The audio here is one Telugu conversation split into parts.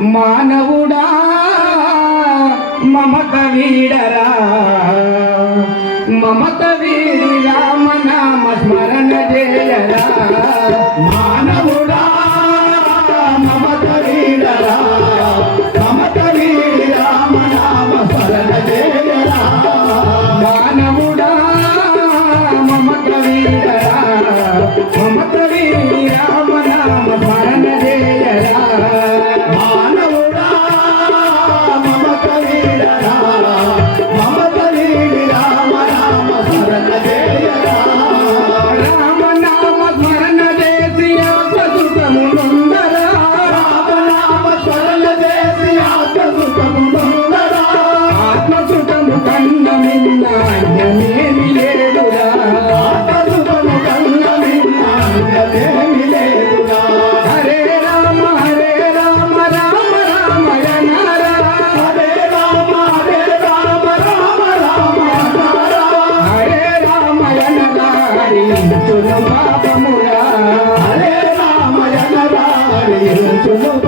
మానవుడా మమత వీడరా. మమత వీడి రామనామ స్మరణ చేయరా. Oh.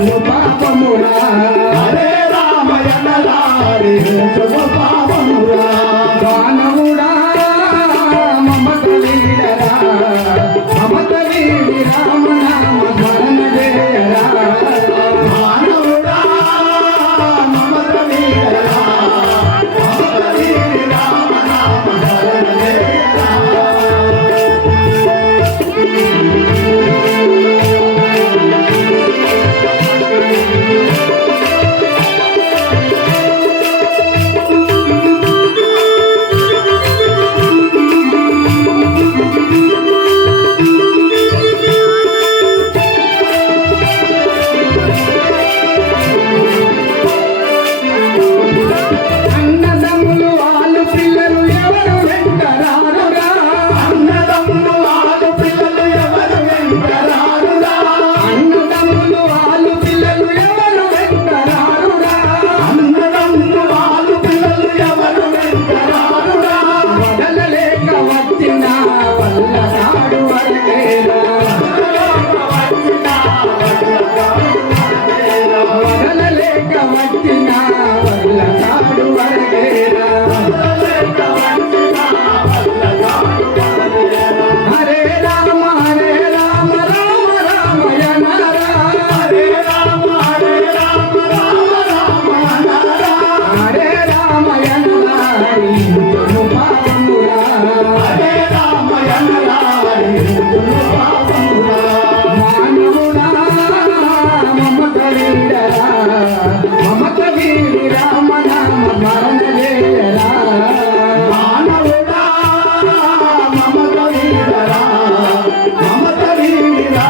Tem.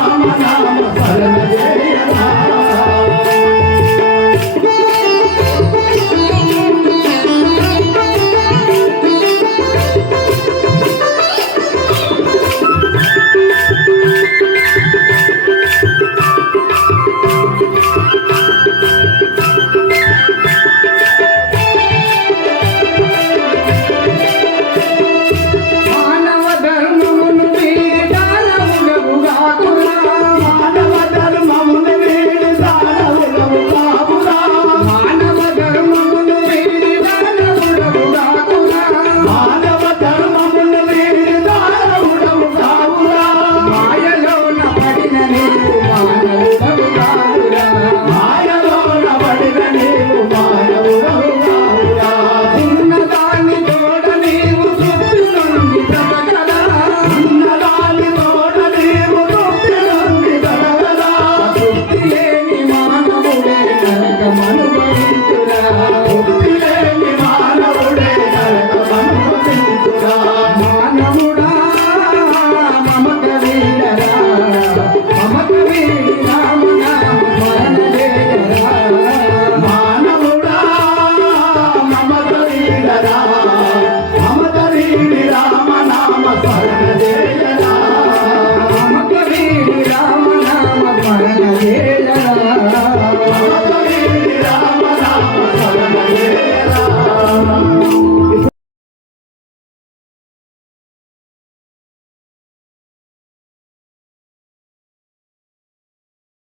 Thank you.